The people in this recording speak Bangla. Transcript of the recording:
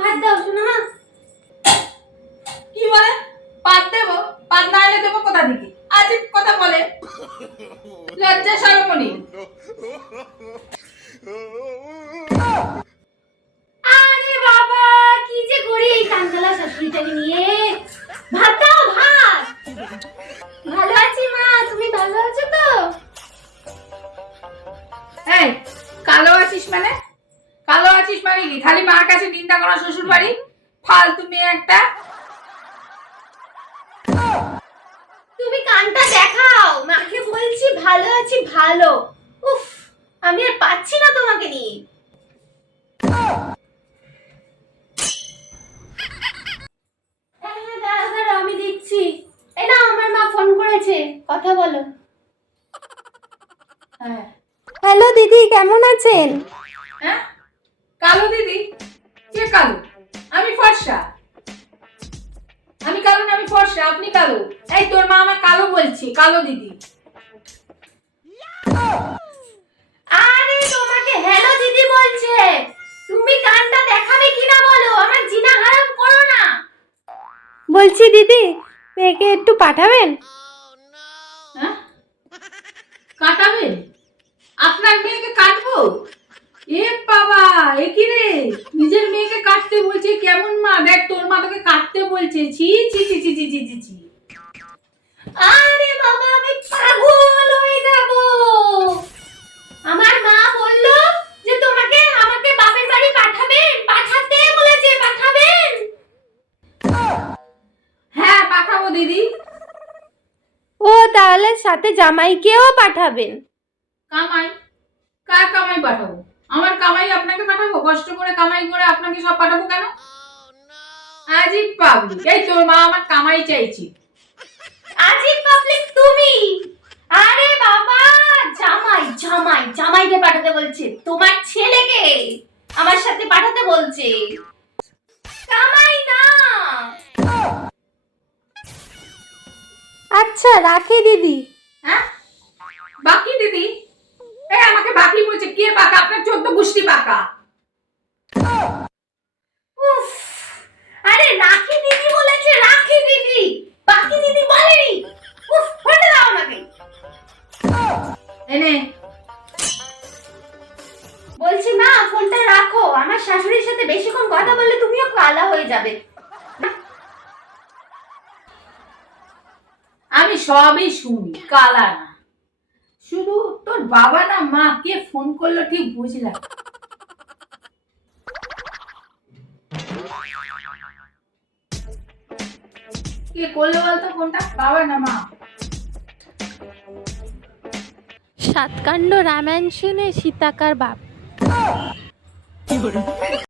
ভাত দাও শোনো মা। কি বলে? পাত দেবো? পাত না এলে দেবো কোথা থেকে? আজীব কথা বলে। লজ্জা শরম নেই। আরে বাবা কি যে করি এই কানকালা শাশুড়িটাকে নিয়ে। ভাত দাও ভাত। ভালো আছি মা, তুমি ভালো আছো তো? এই কালো আছিস মানে? কালো আছিস মানে কি? খালি মার কাছে নিন্দা করা শ্বশুর বাড়ি? ফালতু মেয়ে একটা। তুমি কানটা দেখাও, মাকে বলছি ভালো আছি ভালো। উফ, আমি আর পাচ্ছি না তোমাকে নিয়ে। দাঁড়াও দাঁড়াও আমি দিচ্ছি। এই না আমার মা ফোন করেছে, কথা বলো। হ্যাঁ হ্যালো দিদি, কেমন আছেন? হ্যাঁ, কালো দিদি? কে কালো? আমি ফর্সা। আমি কালো না, আমি ফর্সা। আপনি কালো। এই তোর মা আমার কালো বলছে, কালো দিদি। আরে তোমাকে হ্যালো দিদি বলছে। তুমি কানটা দেখাবে কিনা বলো, আমার জিনা হারাম করো না। বলছি দিদি, মেয়েকে একটু পাঠাবেন? হ্যাঁ, কাটাবেন? আপনার মেয়েকে কাটবো? এ বাবা, এ কি রে? নিজের মেয়েকে কাটতে বলছে? কেমন মা? দেখ তোর মা তোকে কাটতে বলছে। ছি ছি ছি ছি ছি ছি ছি ছি। আরে বাবা আমি পাগল হয়ে যাব। আমার মা বললো যে তোমাকে আমাকে বাপের বাড়ি পাঠাবেন, পাঠাতে বলেছে, পাঠাবেন। হ্যাঁ পাঠাবো দিদি। ও তাহলে সাথে জামাইকেও পাঠাবেন? কামাই? কার কামাই পাঠাবো? আমার কামাই আপনাকে পাঠাবো? কষ্ট করে কামাই করে আপনাকে সব পাঠাবো কেন? আজীব পাবলিক। এই তোর মা আমার কামাই চাইছি। আজিব পাবলিক তুমি। আরে বাবা, জামাই জামাই জামাইকে পাঠাতে বলছে, তোমার ছেলেকে আমার সাথে পাঠাতে বলছে, কামাই না। আচ্ছা রাখি দিদি। হ্যাঁ, বাকি দিদি? এই আমাকে বাকি বলছে? কে বাঁকা? আপনার 14 গোষ্ঠী বাঁকা। উফ, আরে রাখি দিদি বলেছে, রাখি দিদি, বাকি দিদি বলেনি। উফ, ফোনটা দাও আমাকে। এনে বলছি মা ফোনটা রাখো, আমার শাশুড়ির সাথে বেশিক্ষণ কথা বললে তুমিও কালা হয়ে যাবে। আমি সবই শুনি, কালা না। শুধু তোর বাবা না মা কে ফোন করলো ঠিক বুঝলাম। কে করলো বলতো ফোনটা? বাবা না মা? সাতকাণ্ড রামায়ণ শুনে সীতাকার বাপ।